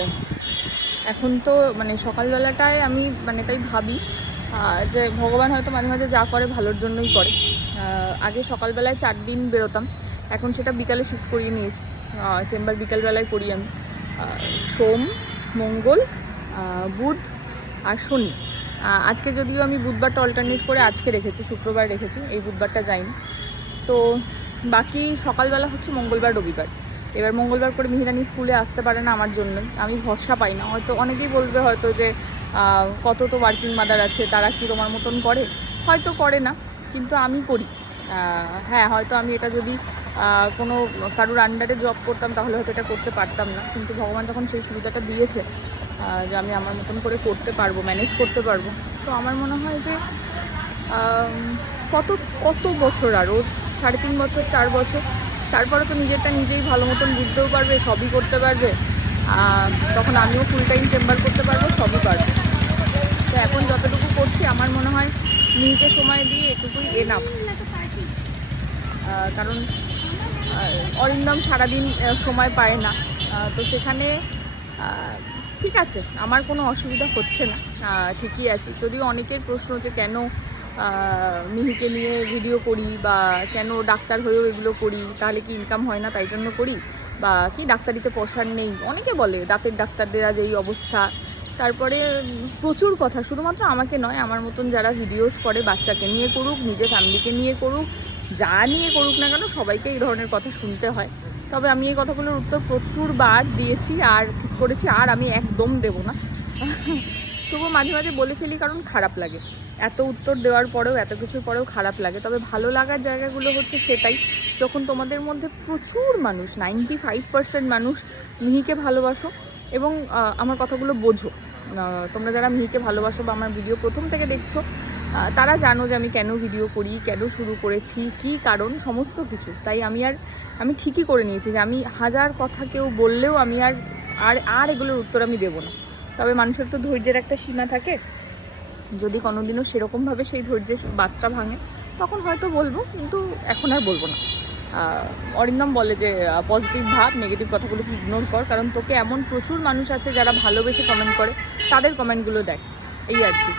জায়গা এখন তো মানে সকালবেলাটায় আমি মানে তাই ভাবি যে ভগবান হয়তো মাঝে মাঝে যা করে ভালোর জন্যই করে। আগে সকালবেলায় চার দিন বেরোতাম, এখন সেটা বিকালে শিফট করিয়ে নিয়েছি। চেম্বার বিকালবেলায় করি আমি। সোম, মঙ্গল বুধ আর শনি। আজকে যদিও আমি বুধবারটা অল্টারনেট করে আজকে রেখেছি, শুক্রবার রেখেছি, এই বুধবারটা যাইনি। তো বাকি সকালবেলা হচ্ছে মঙ্গলবার, রবিবার। এবার মঙ্গলবার করে মিহিরানি স্কুলে আসতে পারে না আমার জন্যই আমি ভরসা পাই না। হয়তো অনেকেই বলবে হয়তো যে কত তো ওয়ার্কিং মাদার আছে, তারা কি তোমার মতন করে? হয়তো করে না, কিন্তু আমি করি। হ্যাঁ হয়তো আমি এটা যদি কোনো কারোর আন্ডারে জব করতাম, তাহলে হয়তো এটা করতে পারতাম না। কিন্তু ভগবান যখন সেই সুবিধাটা দিয়েছে যে আমি আমার মতন করে করতে পারব ম্যানেজ করতে পারব, তো আমার মনে হয় যে কত কত বছর আর ওর সাড়ে তিন বছর, চার বছর তারপরে তো নিজেরটা নিজেই ভালো মতন বুঝতেও পারবে, সবই করতে পারবে। তখন আমিও ফুল টাইম চেম্বার করতে পারব, সবই পারব। তো এখন যতটুকু করছি, আমার মনে হয় নিজেকে সময় দিয়ে এটুকুই এনাফ কারণ অরিন্দম সারাদিন সময় পায় না। তো সেখানে ঠিক আছে, আমার কোনো অসুবিধা হচ্ছে না। ঠিকই আছি। যদিও অনেকের প্রশ্ন যে কেন মিহিকে নিয়ে ভিডিও করি বা কেন ডাক্তার হয়েও এগুলো করি, তাহলে কি ইনকাম হয় না তাই জন্য করি? বা কি ডাক্তারিতে পসার নেই? অনেকে বলে দাঁতের ডাক্তারদের আজ এই অবস্থা। তারপরে প্রচুর কথা, শুধুমাত্র আমাকে নয়, আমার মতন যারা ভিডিওস করে, বাচ্চাকে নিয়ে করুক, নিজের ফ্যামিলিকে নিয়ে করুক, যা নিয়ে করুক না কেন, সবাইকে এই ধরনের কথা শুনতে হয়। তবে আমি এই কথাগুলোর উত্তর প্রচুর বার দিয়েছি আর ঠিক করেছি, আর আমি একদম দেব না। তবুও মাঝে মাঝে বলে ফেলি কারণ খারাপ লাগে। এত উত্তর দেওয়ার পরেও, এত কিছুর পরেও খারাপ লাগে। তবে ভালো লাগার জায়গাগুলো হচ্ছে সেটাই, যখন তোমাদের মধ্যে প্রচুর মানুষ নাইনটি ফাইভ পার্সেন্ট মানুষ মিহিকে ভালোবাসো এবং আমার কথাগুলো বোঝো। তোমরা যারা মিহিকে ভালোবাসো বা আমার ভিডিও প্রথম থেকে দেখছ তারা জানো যে আমি কেন ভিডিও করি, কেন শুরু করেছি, কি কারণ, সমস্ত কিছু। তাই আমি আর, আমি ঠিকই করে নিয়েছি যে আমি হাজার কথা কেউ বললেও আমি আর আর এগুলোর উত্তর আমি দেবো না। তবে মানুষের তো ধৈর্যের একটা সীমা থাকে। যদি কোনোদিনও সেরকমভাবে সেই ধৈর্যের বাচ্চা ভাঙে, তখন হয়তো বলব, কিন্তু এখন আর বলব না। অরিন্দম বলে যে পজিটিভ ভাব নেগেটিভ কথাগুলোকে ইগনোর কর, কারণ তোকে এমন প্রচুর মানুষ আছে যারা ভালোবেসে কমেন্ট করে, তাদের কমেন্টগুলো দেখ, এই আর কি।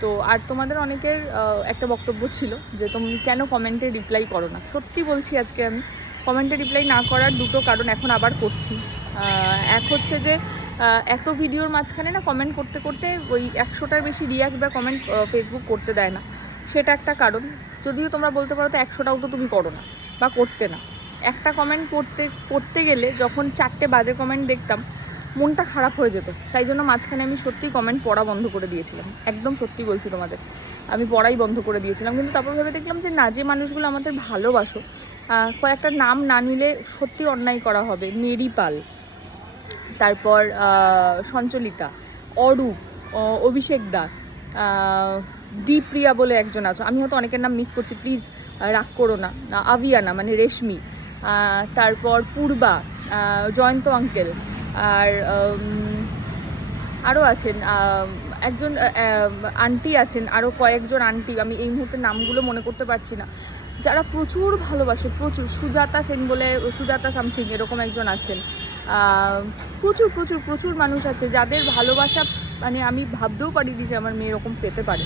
তো, আর তোমাদের অনেকের একটা বক্তব্য ছিল যে, তুমি কেন কমেন্টে রিপ্লাই করো না? সত্যি বলছি আজকে আমি কমেন্টে রিপ্লাই না করার দুটো কারণ এখন আবার করছি। এক হচ্ছে যে এত ভিডিওর মাঝখানে না কমেন্ট করতে করতে ওই একশোটার বেশি রিয়াক্ট বা কমেন্ট ফেসবুক করতে দেয় না। সেটা একটা কারণ। যদিও তোমরা বলতে পারো তো একশোটাও তো তুমি করো না বা করতে না। একটা কমেন্ট করতে করতে গেলে যখন চারটে বাজে কমেন্ট দেখতাম, মনটা খারাপ হয়ে যেত। তাই জন্য মাঝখানে আমি সত্যি কমেন্ট পড়া বন্ধ করে দিয়েছিলাম। একদম সত্যি বলছি তোমাদের। আমি পড়াই বন্ধ করে দিয়েছিলাম। কিন্তু তারপর ভেবে দেখলাম যে না, যে মানুষগুলো আমাদের ভালোবাসো কয়েকটা নাম না নিলে সত্যি অন্যায় করা হবে। মেরি পাল। তারপর সঞ্চলিতা, অরূপ অভিষেক দা দীপ্রিয়া বলে একজন আছো। আমি হয়তো অনেকের নাম মিস করছি প্লিজ রাগ করো না। আভিয়ানা মানে রেশমি। তারপর পূর্বা জয়ন্ত আঙ্কেল। আর আরও আছেন একজন আন্টি আছেন আরও কয়েকজন আন্টি। আমি এই মুহূর্তে নামগুলো মনে করতে পারছি না। যারা প্রচুর ভালোবাসে, প্রচুর, সুজাতা সেন বলে, সুজাতা সামথিং এরকম একজন আছেন। প্রচুর প্রচুর প্রচুর মানুষ আছে যাদের ভালোবাসা মানে আমি ভাবতেও পারিনি যে আমার মেয়ে এরকম পেতে পারে।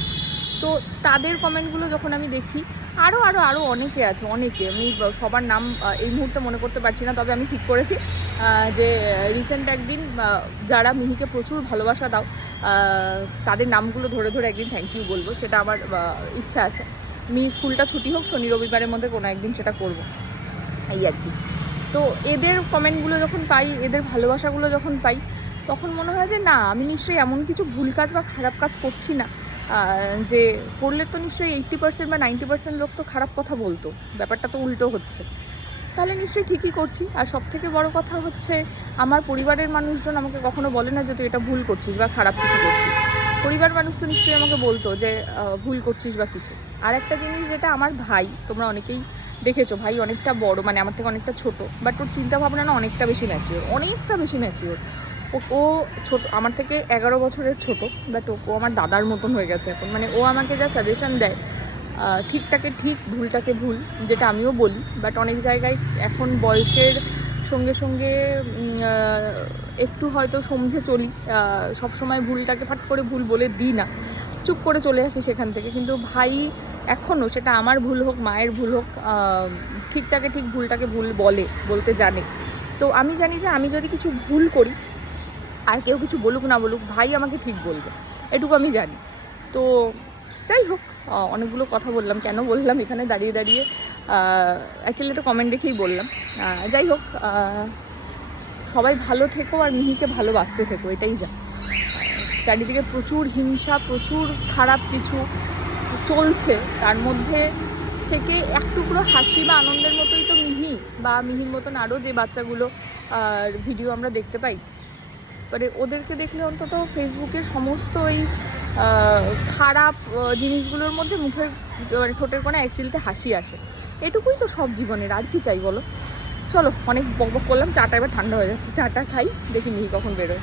তো তাদের কমেন্টগুলো যখন আমি দেখি আরও আরও আরও অনেকে আছে, অনেকে। আমি সবার নাম এই মুহূর্তে মনে করতে পারছি না, তবে আমি ঠিক করেছি যে রিসেন্ট একদিন যারা মিহিকে প্রচুর ভালোবাসা দাও তাদের নামগুলো ধরে ধরে একদিন থ্যাংক ইউ বলব, সেটা আমার ইচ্ছা আছে। মিহির স্কুলটা ছুটি হোক, শনি রবিবারের মধ্যে কোনো একদিন সেটা করব। এই আর কি। তো এদের কমেন্টগুলো যখন পাই, এদের ভালোবাসাগুলো যখন পাই, তখন মনে হয় যে, না, আমি নিশ্চয়ই এমন কিছু ভুল কাজ বা খারাপ কাজ করছি না। যে করলে তো নিশ্চয়ই এইট্টি পার্সেন্ট বা নাইনটি পার্সেন্ট লোক তো খারাপ কথা বলতো। ব্যাপারটা তো উল্টো হচ্ছে। তাহলে নিশ্চয়ই ঠিকই করছি। আর সব থেকে বড় কথা হচ্ছে, আমার পরিবারের মানুষজন আমাকে কখনো বলে না যে, তুই এটা ভুল করছিস বা খারাপ কিছু করছিস। পরিবার মানুষ তো নিশ্চয়ই আমাকে বলতো যে ভুল করছিস বা কিছু। আর একটা জিনিস যেটা আমার ভাই, তোমরা অনেকেই দেখেছ, ভাই অনেকটা বড় মানে আমার থেকে অনেকটা ছোট বাট ওর চিন্তা ভাবনা না অনেকটা বেশি ম্যাচিওর অনেকটা বেশি ম্যাচিওর ও ও ছোট, আমার থেকে এগারো বছরের ছোট বাট ও আমার দাদার মতন হয়ে গেছে এখন। মানে ও আমাকে যা সাজেশন দেয় ঠিকটাকে ঠিক, ভুলটাকে ভুল, যেটা আমিও বলি বাট অনেক জায়গায় এখন বয়সের সঙ্গে সঙ্গে একটু হয়তো সমঝে চলি সব সময় ভুলটাকে ফাট করে ভুল বলে দিই না। চুপ করে চলে আসি সেখান থেকে। কিন্তু ভাই এখনও সেটা আমার ভুল হোক, মায়ের ভুল হোক ঠিকটাকে ঠিক ভুলটাকে ভুল বলে, বলতে জানে। তো আমি জানি যে আমি যদি কিছু ভুল করি, আর কেউ কিছু বলুক না বলুক, ভাই আমাকে ঠিক বলবে। এটুকু আমি জানি। তো যাই হোক অনেকগুলো কথা বললাম। কেন বললাম? এখানে দাঁড়িয়ে দাঁড়িয়ে অ্যাকচুয়ালি একটা কমেন্ট দেখেই বললাম। যাই হোক সবাই ভালো থেকো আর মিহিকে ভালোবাসতে থেকো, এটাই যা। চারিদিকে প্রচুর হিংসা, প্রচুর খারাপ কিছু চলছে। তার মধ্যে থেকে এক টুকরো হাসি বা আনন্দের মতোই তো মিহি বা মিহির মতন আরও যে বাচ্চাগুলো, আর ভিডিও আমরা দেখতে পাই। মানে ওদেরকে দেখলে অন্তত ফেসবুকের সমস্ত এই খারাপ জিনিসগুলোর মধ্যে মুখের মানে ঠোঁটের কোণে এক চিলতে হাসি আসে। এটুকুই তো সব জীবনের, আর কি চাই বলো? চলো, অনেক বক বক করলাম, চাটা এবার ঠান্ডা হয়ে যাচ্ছে। চাটা খাই, দেখি মিহি কখন বেরোয়।